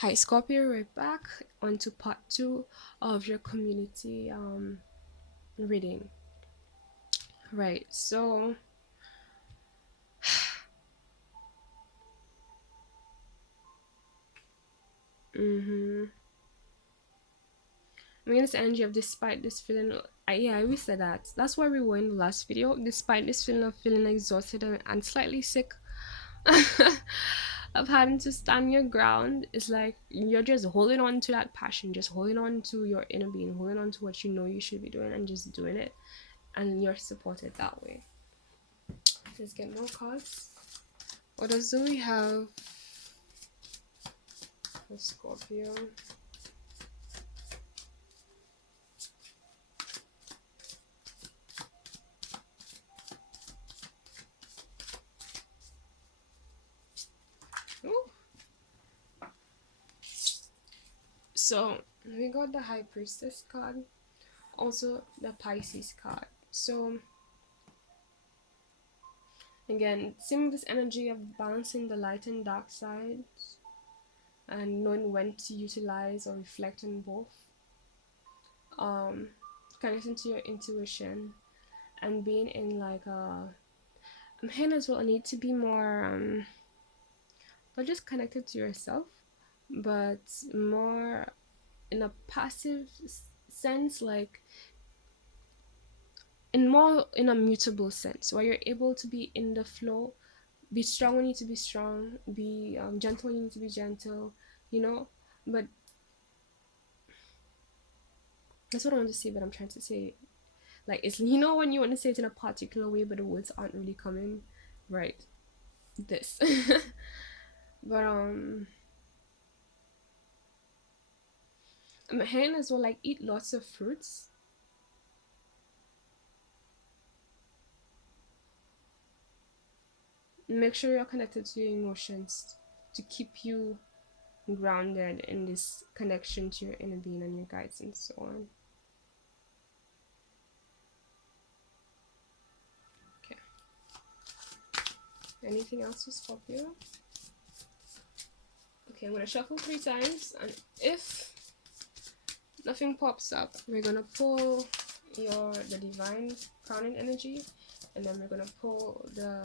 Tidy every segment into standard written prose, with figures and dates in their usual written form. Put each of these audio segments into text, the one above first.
Hi Scorpio, we're back onto part 2 of your community reading. Right, so mm-hmm. I'm getting this energy of despite this feeling. Yeah, we said that. That's why we were in the last video. Despite this feeling of feeling exhausted and slightly sick of having to stand your ground, it's like you're just holding on to that passion, just holding on to your inner being, holding on to what you know you should be doing, and just doing it, and you're supported that way. Let's get more cards. What else do we have for Scorpio? Ooh. So we got the High Priestess card, also the Pisces card. So again, seeing this energy of balancing the light and dark sides and knowing when to utilize or reflect on both. Connecting to your intuition and being in like I'm hearing as well, I need to be more not just connected to yourself, but more in a passive sense, like in a mutable sense, where you're able to be in the flow, be strong when you need to be strong, be gentle when you need to be gentle, you know. But that's what I want to say. But I'm trying to say, like, it's, you know, when you want to say it in a particular way, but the words aren't really coming right. This, but I'm hearing as well, like, eat lots of fruits. Make sure you're connected to your emotions to keep you grounded in this connection to your inner being and your guides and so on. Okay. Anything else for Scorpio? Okay, I'm gonna shuffle 3 times, and if nothing pops up, we're gonna pull the divine crowning energy, and then we're gonna pull the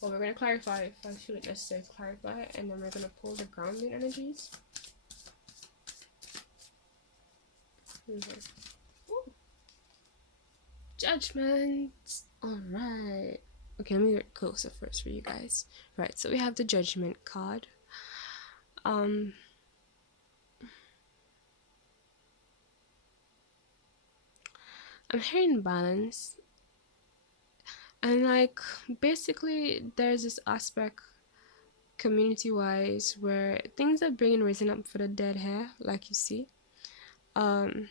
well, we're gonna clarify if I feel it necessary to clarify, and then we're gonna pull the grounding energies. Okay. Judgment. All right. Okay, let me get closer first for you guys. Right, so we have the Judgment card. I'm hearing balance, and like basically there's this aspect community wise where things are bringing raising up for the dead hair, like you see, um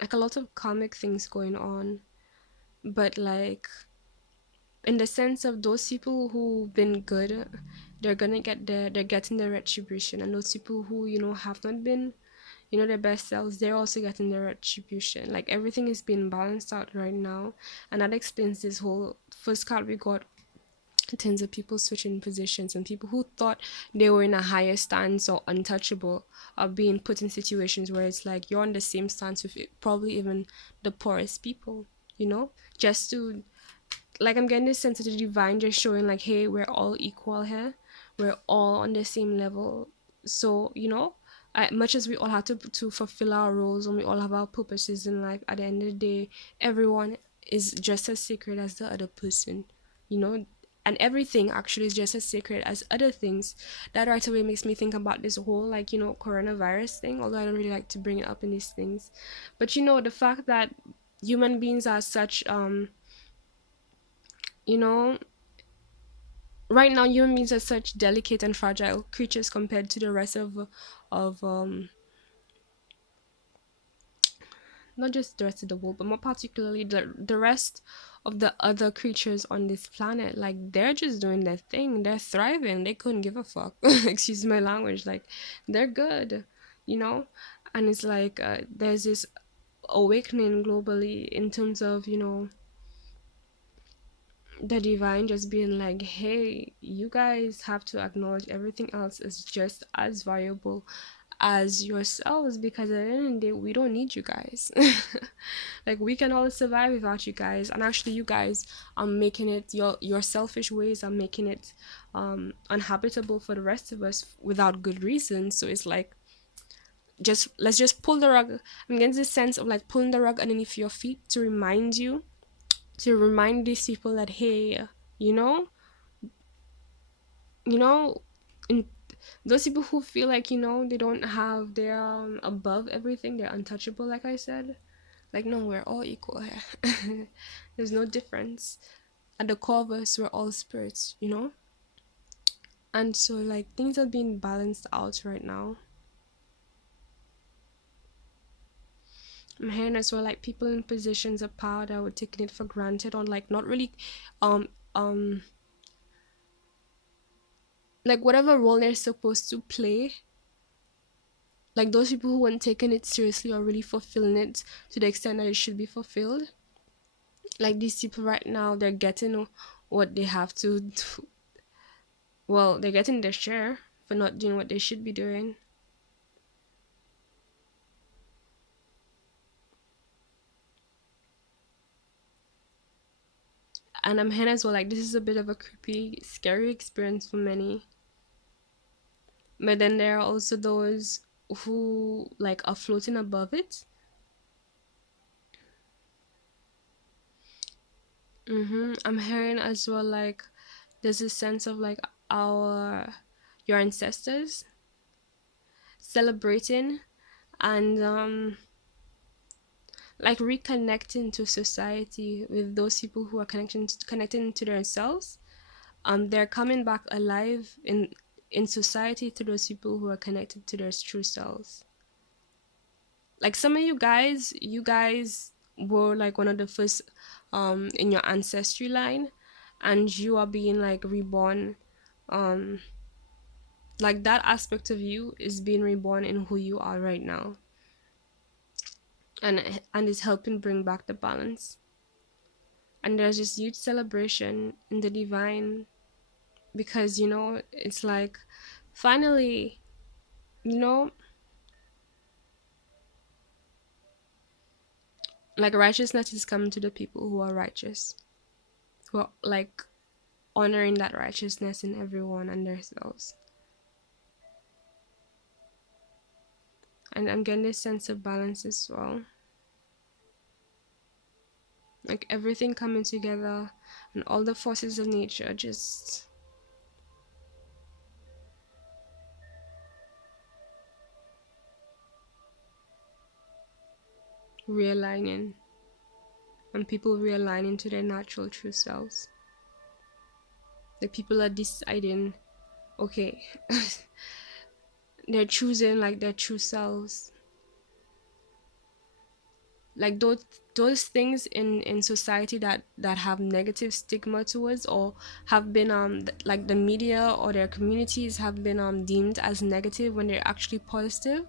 like a lot of comic things going on, but like in the sense of those people who've been good, they're getting their retribution, and those people who, you know, have not been, you know, their best selves, they're also getting their retribution. Like everything is being balanced out right now, and that explains this whole first card we got in terms of people switching positions and people who thought they were in a higher stance or untouchable are being put in situations where it's like you're on the same stance with probably even the poorest people, you know, just to, like, I'm getting this sense of the divine just showing like, hey, we're all equal here, we're all on the same level. So, you know, much as we all have to fulfill our roles and we all have our purposes in life, at the end of the day, everyone is just as sacred as the other person, you know. And everything actually is just as sacred as other things. That right away makes me think about this whole, like, you know, coronavirus thing, although I don't really like to bring it up in these things. But you know, the fact that human beings are such you know, right now human beings are such delicate and fragile creatures compared to the rest of not just the rest of the world, but more particularly the rest of the other creatures on this planet. Like, they're just doing their thing, they're thriving, they couldn't give a fuck. Excuse my language. Like, they're good, you know. And it's like there's this awakening globally in terms of, you know, the divine just being like, hey, you guys have to acknowledge everything else is just as valuable as yourselves, because at the end of the day we don't need you guys. Like, we can all survive without you guys, and actually you guys are making it, your selfish ways are making it uninhabitable for the rest of us without good reason. So it's like, just let's just pull the rug. I'm getting this sense of like pulling the rug underneath your feet to remind you, to remind these people that, hey, you know, you know, in those people who feel like, they don't have, they're above everything, they're untouchable, like I said. Like, no, we're all equal here. There's no difference. At the core of us, we're all spirits. And so, like, things are being balanced out right now. I'm hearing as well, like, people in positions of power that were taking it for granted, on like not really, um, um, like whatever role they're supposed to play. Like those people who weren't taking it seriously or really fulfilling it to the extent that it should be fulfilled. Like these people right now, they're getting what they have to do. Well, they're getting their share for not doing what they should be doing. And I'm hearing as well, like, this is a bit of a creepy, scary experience for many. But then there are also those who like are floating above it. I'm hearing as well, like, there's a sense of like our your ancestors celebrating, and like reconnecting to society with those people who are connecting to themselves. They're coming back alive in society to those people who are connected to their true selves. Like some of you guys were like one of the first in your ancestry line, and you are being like reborn. um like that aspect of you is being reborn in who you are right now, and is helping bring back the balance. And there's this huge celebration in the divine, because it's like, finally, you know like, righteousness is coming to the people who are righteous, who are like honoring that righteousness in everyone and themselves. And I'm getting this sense of balance as well, like everything coming together, and all the forces of nature just realigning, and people realigning to their natural true selves. Like, people are deciding, okay, they're choosing like their true selves. Like those things in society that have negative stigma towards, or have been like the media or their communities have been deemed as negative when they're actually positive.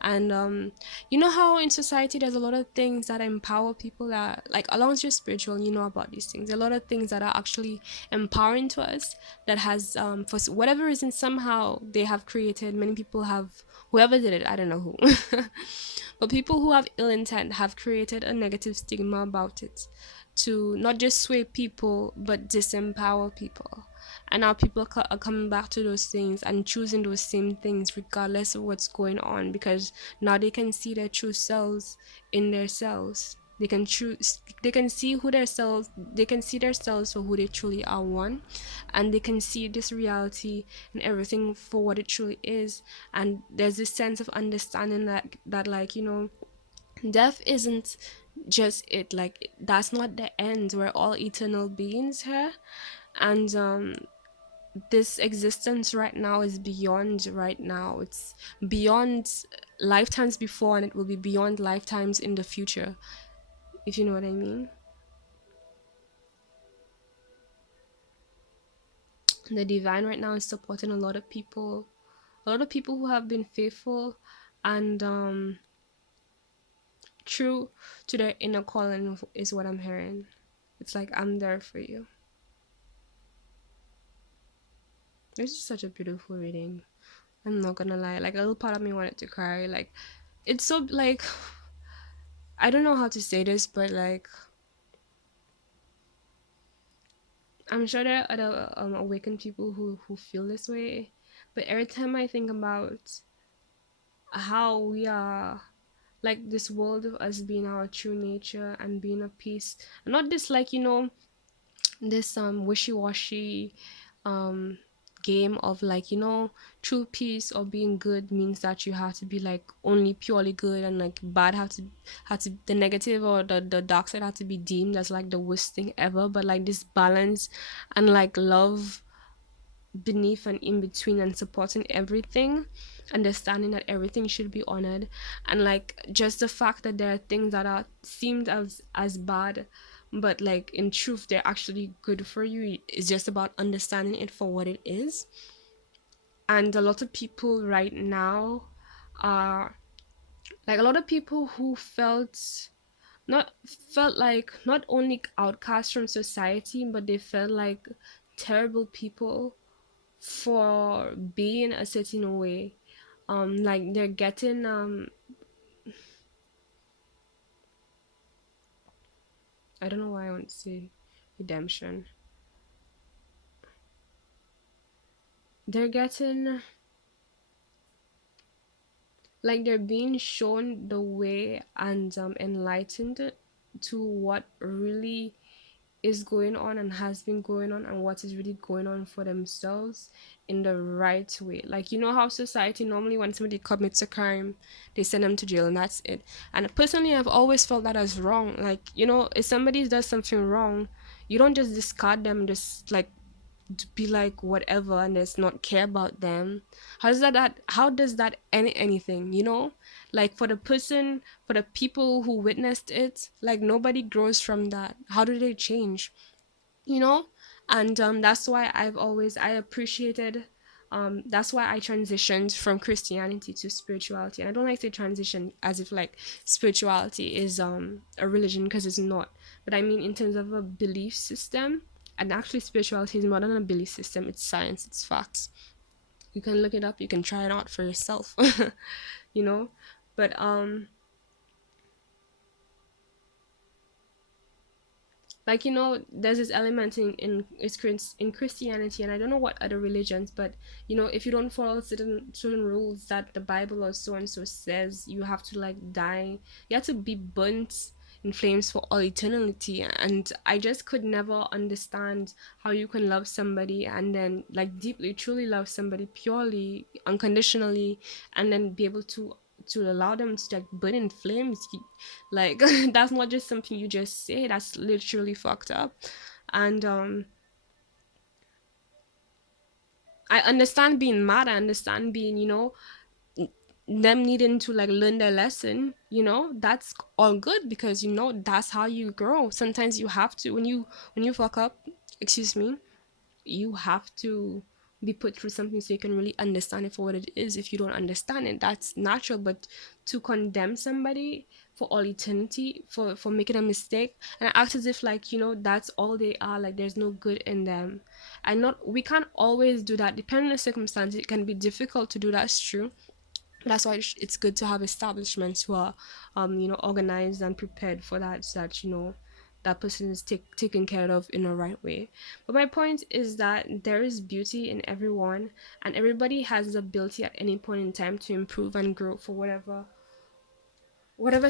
And you know how in society there's a lot of things that empower people, that like, along with your spiritual, about these things, a lot of things that are actually empowering to us, that has for whatever reason, somehow they have created, many people have, whoever did it, I don't know who, but people who have ill intent have created a negative stigma about it, to not just sway people but disempower people. And now people are coming back to those things and choosing those same things regardless of what's going on, because now they can see their true selves in their selves. They can choose, they can see who their selves, they can see their selves for who they truly are, one, and they can see this reality and everything for what it truly is. And there's this sense of understanding that like, death isn't just it, like, that's not the end. We're all eternal beings here. And this existence right now is beyond right now. It's beyond lifetimes before, and it will be beyond lifetimes in the future, if you know what I mean. The divine right now is supporting a lot of people who have been faithful and true to their inner calling, is what I'm hearing. It's like, I'm there for you. It's just such a beautiful reading. I'm not gonna lie. Like a little part of me wanted to cry. Like it's so like I don't know how to say this, but like I'm sure there are other awakened people who feel this way. But every time I think about how we are like this world of us being our true nature and being a peace, not this like this wishy-washy um game of like true peace or being good means that you have to be like only purely good and like bad have to the negative or the dark side have to be deemed as like the worst thing ever, but like this balance and like love beneath and in between and supporting everything, understanding that everything should be honored, and like just the fact that there are things that are seemed as bad, but like in truth they're actually good for you. It's just about understanding it for what it is. And a lot of people right now are like a lot of people who not felt like not only outcast from society, but they felt like terrible people for being a certain way. Like they're getting I don't know why I want to say redemption. They're getting like they're being shown the way and enlightened to what really is going on and has been going on and what is really going on for themselves in the right way. Like how society normally when somebody commits a crime, they send them to jail and that's it. And personally I've always felt that as wrong. Like, if somebody does something wrong, you don't just discard them, just like to be like whatever and just not care about them. How does that end anything, like for the person, for the people who witnessed it, like nobody grows from that. How do they change, you know and that's why I appreciated that's why I transitioned from Christianity to spirituality. And I don't like to transition as if like spirituality is a religion, because it's not. But I mean in terms of a belief system. And actually spirituality is more than a belief system, it's science, it's facts. You can look it up, you can try it out for yourself. you know but like there's this element in Christianity, and I don't know what other religions, but if you don't follow certain rules that the Bible or so and so says, you have to like die. You have to be burnt in flames for all eternity. And I just could never understand how you can love somebody and then like deeply truly love somebody purely unconditionally, and then be able to allow them to like burn in flames. Like that's not just something you just say, that's literally fucked up. And I understand being mad, I understand being them needing to like learn their lesson. That's all good, because that's how you grow. Sometimes you have to, when you fuck up, excuse me, you have to be put through something so you can really understand it for what it is. If you don't understand it, that's natural. But to condemn somebody for all eternity for making a mistake and act as if like that's all they are, like there's no good in them. And not we can't always do that. Depending on the circumstance, it can be difficult to do. That's true. That's why it's good to have establishments who are organized and prepared for that, so that that person is taken care of in the right way. But my point is that there is beauty in everyone, and everybody has the ability at any point in time to improve and grow for whatever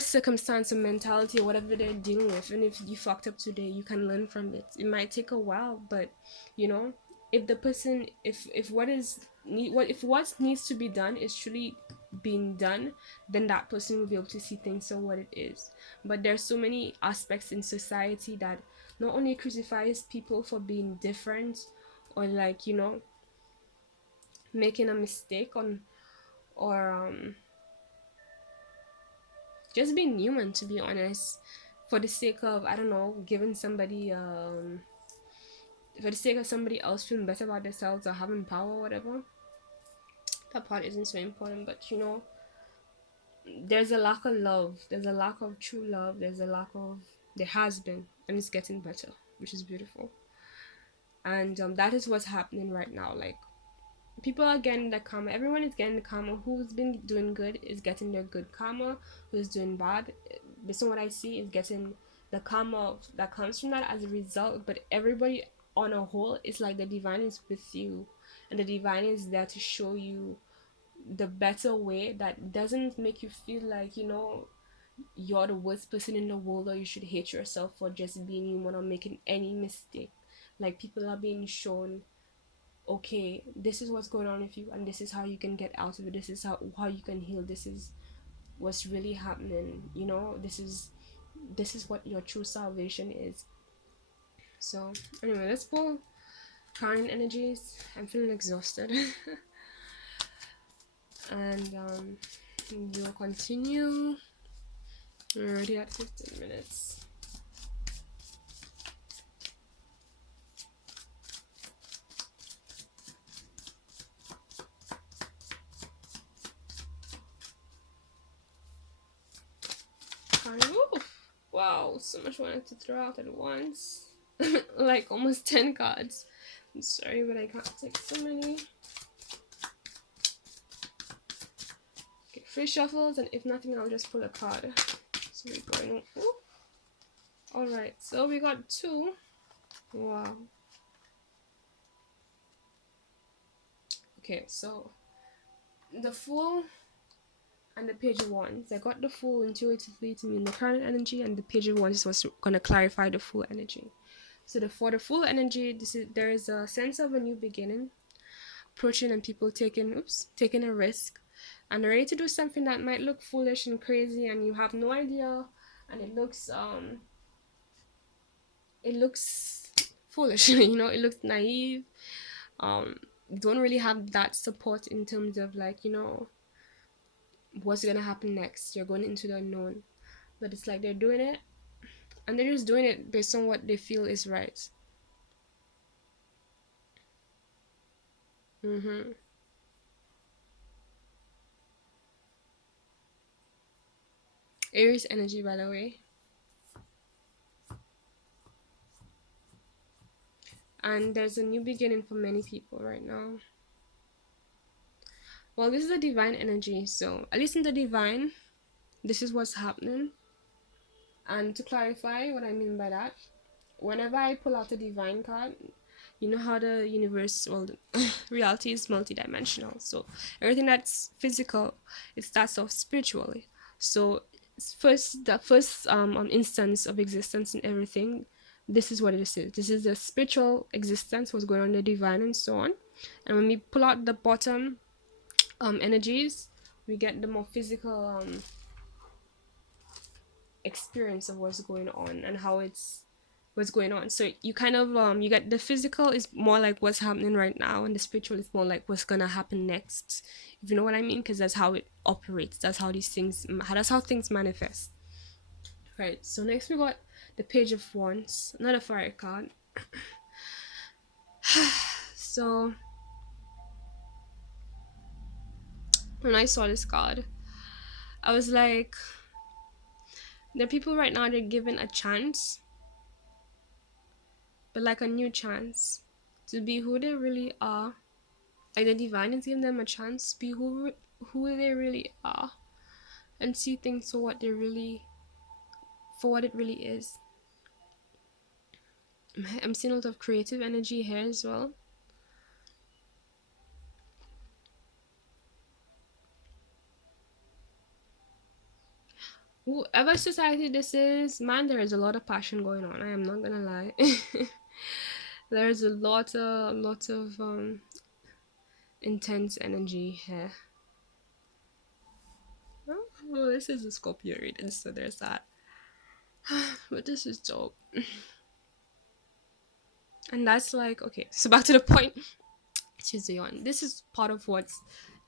circumstance or mentality or whatever they're dealing with. And if you fucked up today, you can learn from it. It might take a while, but you know if the person, if what is what if what needs to be done is truly being done, then that person will be able to see things for what it is. But there's so many aspects in society that not only crucifies people for being different, or like making a mistake on, or just being human, to be honest, for the sake of, I don't know, giving somebody for the sake of somebody else feeling better about themselves or having power or whatever. That part isn't so important. But there's a lack of love, there's a lack of true love, there has been, and it's getting better, which is beautiful. And that is what's happening right now. Like People are getting the karma. Everyone is getting the karma. Who's been doing good is getting their good karma. Who's doing bad, based on what I see, is getting the karma that comes from that as a result. But everybody on a whole, it's like the divine is with you, and the divine is there to show you the better way that doesn't make you feel like, you're the worst person in the world, or you should hate yourself for just being human or making any mistake. Like, people are being shown, okay, this is what's going on with you, and this is how you can get out of it. This is how you can heal. This is what's really happening. This is what your true salvation is. So anyway, let's pull current energies. I'm feeling exhausted. And we'll continue. We're already at 15 minutes. Wow, so much wanted to throw out at once. Like almost 10 cards. I'm sorry, but I can't take so many. Okay, free shuffles, and if nothing, I'll just pull a card. So we're going. Alright, so we got 2. Wow. Okay, so the Fool and the Page of Wands. I got the Fool intuitively to mean the current energy, and the Page of Wands was going to clarify the Fool energy. So for the Fool energy, there is a sense of a new beginning approaching, and people taking a risk, and they're ready to do something that might look foolish and crazy, and you have no idea, and it looks foolish. It looks naive. Don't really have that support in terms of, like, what's gonna happen next. You're going into the unknown, but it's like they're doing it, and they're just doing it based on what they feel is right. Aries energy, by the way. And there's a new beginning for many people right now. Well, this is a divine energy, so at least in the divine, this is what's happening. And to clarify what I mean by that, whenever I pull out a divine card, you know how the universe, reality is multidimensional. So everything that's physical, it starts off spiritually. So the first instance of existence in everything, this is what it is. This is the spiritual existence, what's going on in the divine, and so on. And when we pull out the bottom energies, we get the more physical experience of what's going on and how it's what's going on. So you kind of you get the physical is more like what's happening right now, and the spiritual is more like what's gonna happen next, if you know what I mean, because that's how it operates. That's how things manifest. Right, so next we got the Page of Wands, another fire card. So when I saw this card, I was like, the people right now, they're given a chance, but like a new chance to be who they really are. Like the divine is giving them a chance to be who they really are, and see things for what it really is. I'm seeing a lot of creative energy here as well. Whoever society this is, man, there is a lot of passion going on. I am not gonna lie. There's a lot of intense energy here. Oh, this is a Scorpio reading, so there's that. But this is dope. And that's like, okay, so back to the point. Tuesday on. This is part of what's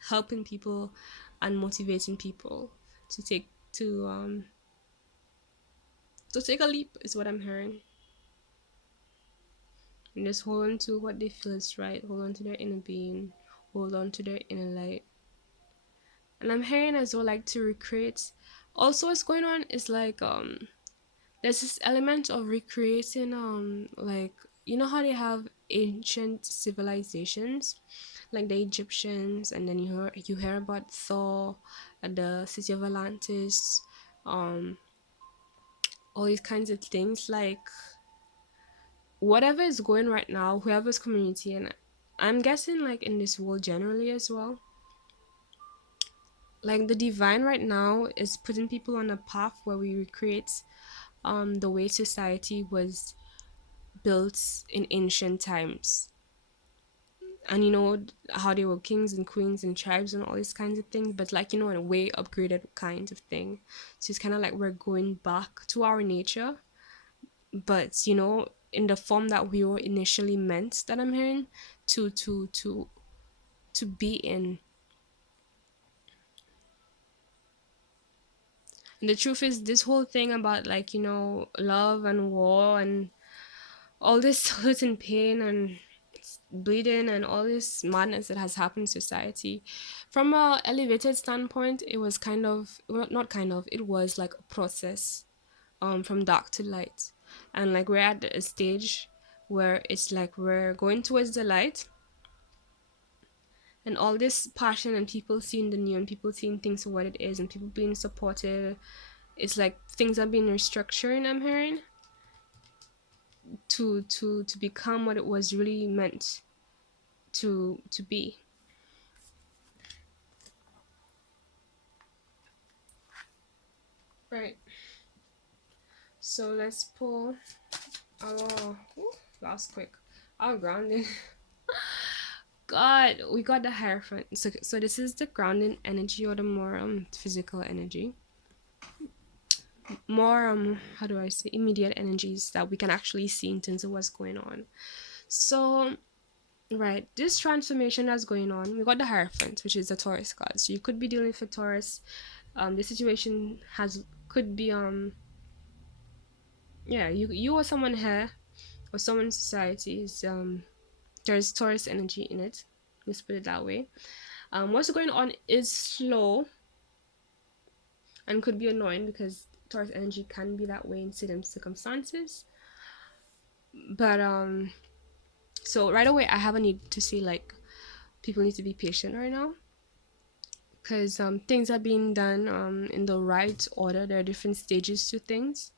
helping people and motivating people to take a leap, is what I'm hearing. And just hold on to what they feel is right, hold on to their inner being, hold on to their inner light. And I'm hearing as well, like, to recreate. Also, what's going on is like there's this element of recreating like, you know how they have ancient civilizations like the Egyptians, and then you hear about Thor at the city of Atlantis, um, all these kinds of things. Like whatever is going right now, whoever's community, and I'm guessing like in this world generally as well, like the divine right now is putting people on a path where we recreate the way society was built in ancient times. And how they were kings and queens and tribes and all these kinds of things, but like in a way upgraded kind of thing. So it's kind of like we're going back to our nature, but in the form that we were initially meant, that I'm hearing, to be in. And the truth is, this whole thing about like love and war and all this hurt and pain and bleeding and all this madness that has happened in society, from a elevated standpoint, it was kind of, well, not kind of, it was like a process, from dark to light. And like we're at a stage where it's like we're going towards the light, and all this passion and people seeing the new and people seeing things for what it is and people being supportive, it's like things are being restructured, I'm hearing, to become what it was really meant to be. Right. So let's pull our, that was quick, our grounding. God, we got the Hierophant. So this is the grounding energy, or the more physical energy, more how do I say, immediate energies that we can actually see in terms of what's going on. So right, this transformation that's going on, we got the Hierophant, which is the Taurus card. So you could be dealing with a Taurus. The situation has could be yeah, you or someone here or someone in society is there's Taurus energy in it. Let's put it that way. What's going on is slow and could be annoying because Taurus energy can be that way in certain circumstances. But so right away I have a need to see like people need to be patient right now, because things are being done in the right order. There are different stages to things.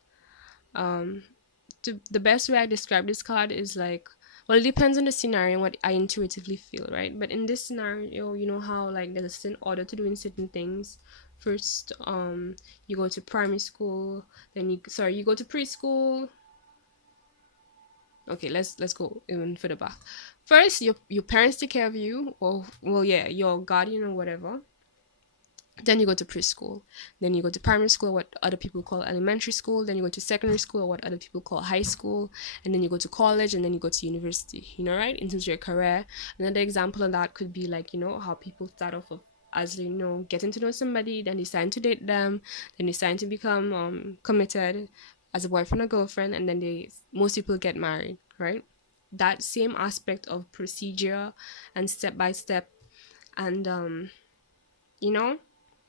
Um, the best way I describe this card is like, well, it depends on the scenario and what I intuitively feel, right? But in this scenario, you know how like there's a certain order to doing certain things. First, you go to primary school, then you go to preschool. Okay, let's go even further back. First, your parents take care of you, or well, yeah, your guardian or whatever. Then you go to preschool. Then you go to primary school, what other people call elementary school. Then you go to secondary school, what other people call high school. And then you go to college, and then you go to university, right? In terms of your career. Another example of that could be like, how people start off of, as getting to know somebody, then decide to date them, then decide to become committed as a boyfriend or girlfriend, and then most people get married, right? That same aspect of procedure and step by step, and you know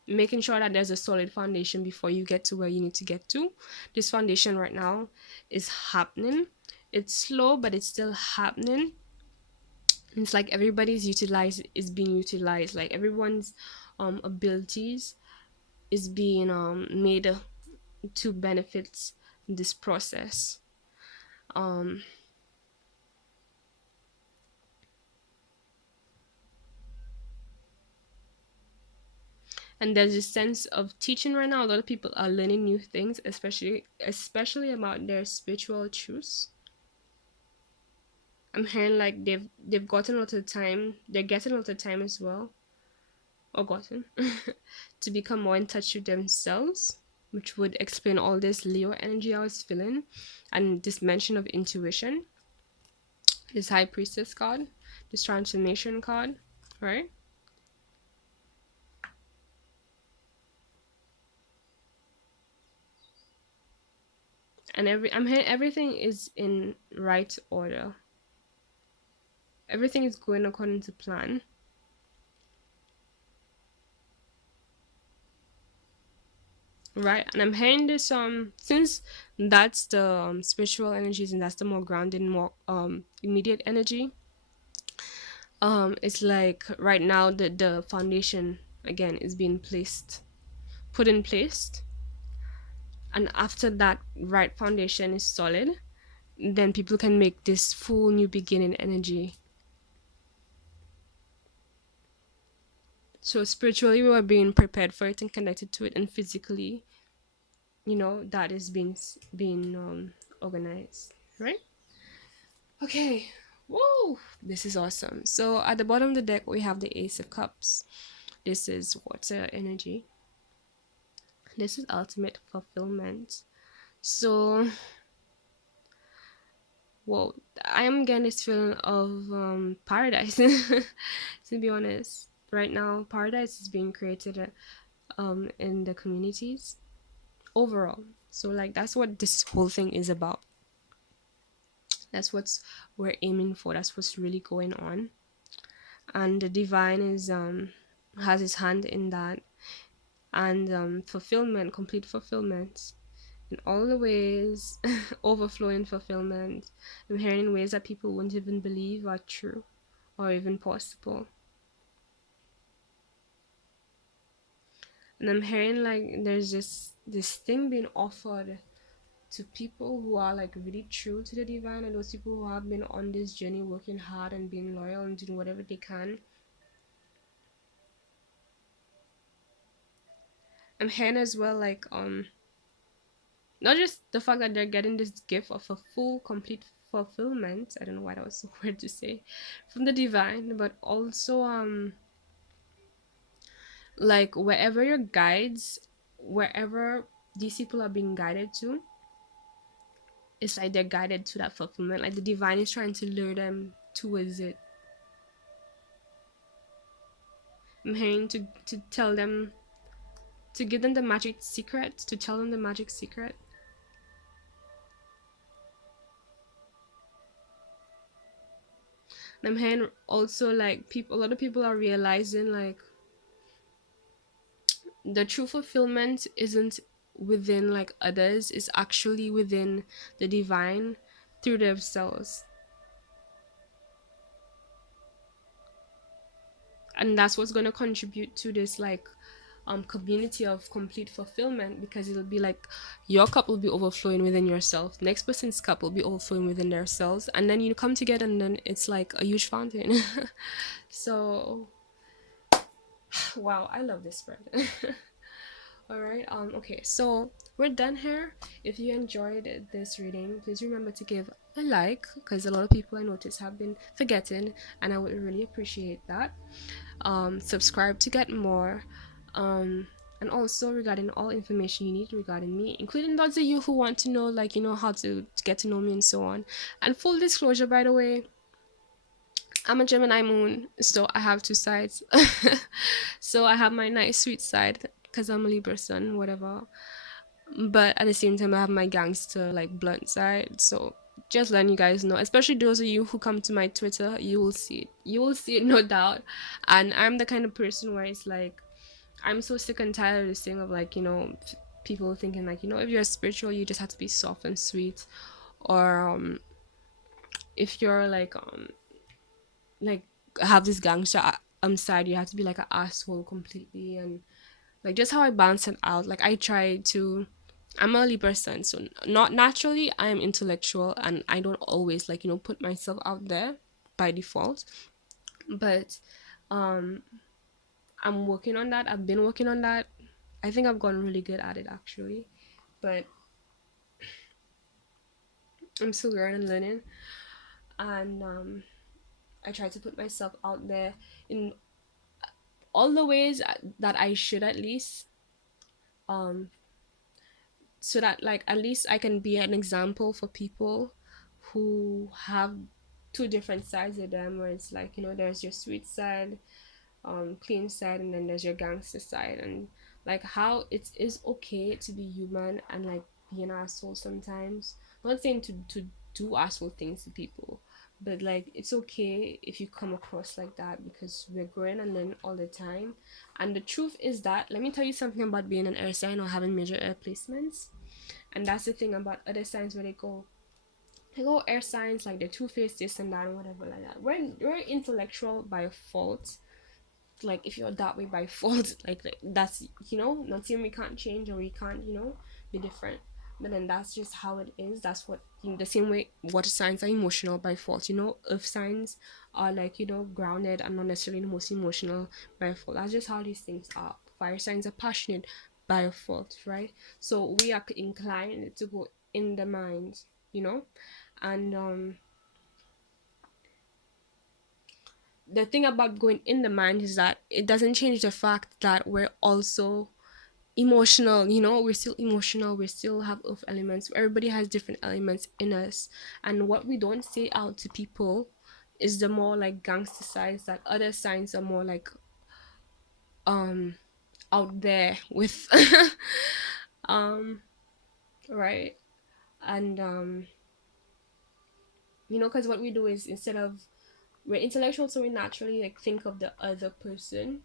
making sure that there's a solid foundation before you get to where you need to get to. This foundation right now is happening. It's slow, but it's still happening. It's like everybody's is being utilized. Like everyone's abilities is being made to benefit this process. Um and there's this sense of teaching right now. A lot of people are learning new things, especially about their spiritual truths. I'm hearing like they've gotten a lot of time. They're getting a lot of time as well, or gotten, to become more in touch with themselves, which would explain all this Leo energy I was feeling, and this mention of intuition, this High Priestess card, this transformation card, right? And I'm hearing everything is in right order. Everything is going according to plan. Right, and I'm hearing this since that's the spiritual energies, and that's the more grounded, more immediate energy. It's like right now the foundation again is being put in place, and after that right foundation is solid, then people can make this full new beginning energy. So spiritually we are being prepared for it and connected to it, and physically, that is being organized, right? Okay. Whoa, this is awesome. So at the bottom of the deck we have the Ace of Cups. This is water energy. This is ultimate fulfillment. So, whoa, I am getting this feeling of paradise. To be honest, right now, paradise is being created in the communities overall. So, like, that's what this whole thing is about. That's what's we're aiming for. That's what's really going on. And the divine is has his hand in that, and fulfillment, complete fulfillment in all the ways, overflowing fulfillment. I'm hearing in ways that people wouldn't even believe are true or even possible. And I'm hearing like there's just this thing being offered to people who are like really true to the divine, and those people who have been on this journey working hard and being loyal and doing whatever they can. I'm hearing as well like not just the fact that they're getting this gift of a full complete fulfillment. I don't know why that was so weird to say, from the divine, but also like wherever your guides, wherever these people are being guided to, it's like they're guided to that fulfillment, like the divine is trying to lure them towards it. I'm hearing to tell them, to give them the magic secret, to tell them the magic secret. And I'm hearing also like people, a lot of people are realizing like the true fulfillment isn't within like others, it's actually within the divine through themselves. And that's what's going to contribute to this like community of complete fulfillment, because it'll be like your cup will be overflowing within yourself, next person's cup will be overflowing within themselves, and then you come together and then it's like a huge fountain. So wow, I love this spread. All right. Okay. So we're done here. If you enjoyed this reading, please remember to give a like, because a lot of people I notice have been forgetting, and I would really appreciate that. Subscribe to get more. And also regarding all information you need regarding me, including those of you who want to know, like how to get to know me and so on. And full disclosure, by the way, I'm a Gemini moon, so I have two sides. So I have my nice sweet side because I'm a Libra sun, whatever. But at the same time, I have my gangster, like blunt side. So just letting you guys know, especially those of you who come to my Twitter, you will see it. You will see it, no doubt. And I'm the kind of person where it's like, I'm so sick and tired of this thing of like, people thinking like, if you're spiritual, you just have to be soft and sweet. Or if you're like have this gangster side, you have to be like an asshole completely. And like just how I balance it out, like I try to, I'm a Libra sun, so not naturally I am intellectual, and I don't always like put myself out there by default. But um I'm working on that. I've been working on that. I think I've gotten really good at it actually, but I'm still learning and learning. And I try to put myself out there in all the ways that I should, at least, um so that like at least I can be an example for people who have two different sides of them, where it's like there's your sweet side, clean side, and then there's your gangster side, and like how it is okay to be human and like be an asshole sometimes. Not saying to do asshole things to people, but like it's okay if you come across like that, because we're growing and learning all the time. And the truth is that, let me tell you something about being an air sign or having major air placements. And that's the thing about other signs, where they go, like, oh, air signs, like they're two-faced, this and that and whatever, like that. We're intellectual by fault. Like if you're that way by fault, like that's, not saying we can't change or we can't, be different, but then that's just how it is. That's what, the same way water signs are emotional by fault, earth signs are like, grounded and not necessarily the most emotional by fault. That's just how these things are. Fire signs are passionate by fault, right? So we are inclined to go in the mind, and the thing about going in the mind is that it doesn't change the fact that we're also emotional. We're still emotional, we still have earth elements. Everybody has different elements in us, and what we don't say out to people is the more like gangster sides, that other signs are more like um out there with um right. And because what we do is, instead of, we're intellectual, so we naturally like think of the other person,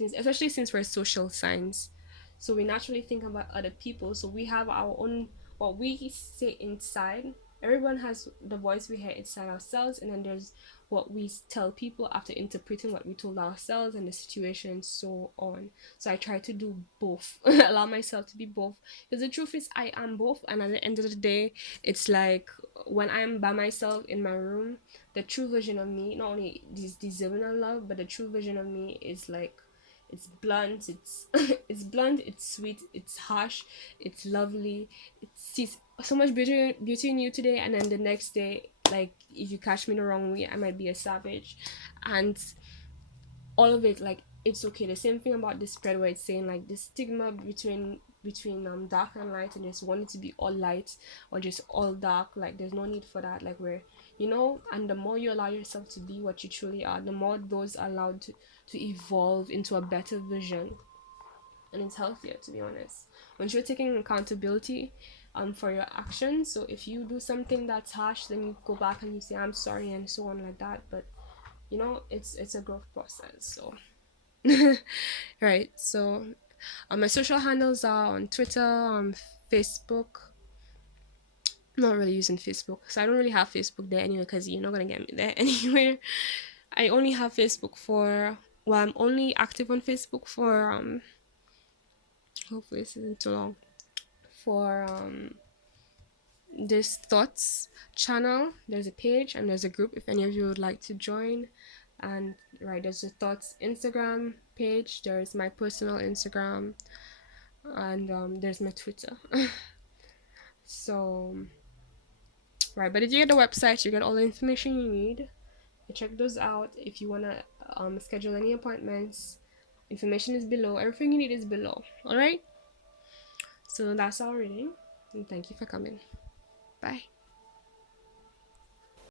especially since we're social signs, so we naturally think about other people. So we have our own, what we say inside. Everyone has the voice we hear inside ourselves, and then there's what we tell people after interpreting what we told ourselves and the situation and so on. So I try to do both, allow myself to be both, because the truth is I am both. And at the end of the day, it's like, when I'm by myself in my room, the true version of me not only is deserving of love, but the true version of me is like, it's blunt, it's it's blunt, it's sweet, it's harsh, it's lovely. It sees so much beauty in you today, and then the next day, like, if you catch me the wrong way, I might be a savage. And all of it, like, it's okay. The same thing about this spread, where it's saying like the stigma between dark and light, and just wanting to be all light or just all dark. Like, there's no need for that. Like, we're, and the more you allow yourself to be what you truly are, the more those are allowed to evolve into a better vision. And it's healthier, to be honest, when you're taking accountability for your actions. So if you do something that's harsh, then you go back and you say I'm sorry and so on, like that. But it's a growth process. So right. So my social handles are on Twitter, on Facebook. I'm not really using Facebook, so I don't really have Facebook there anyway, because you're not gonna get me there anywhere. I only have Facebook for, well, I'm only active on Facebook for hopefully this isn't too long, for this thoughts channel. There's a page and there's a group if any of you would like to join. And right, there's the thoughts Instagram page, there's my personal Instagram, and there's my Twitter. So right, but if you get the website, you get all the information you need. Check those out. If you want to schedule any appointments, information is below. Everything you need is below. All right, so that's our reading, and thank you for coming. Bye.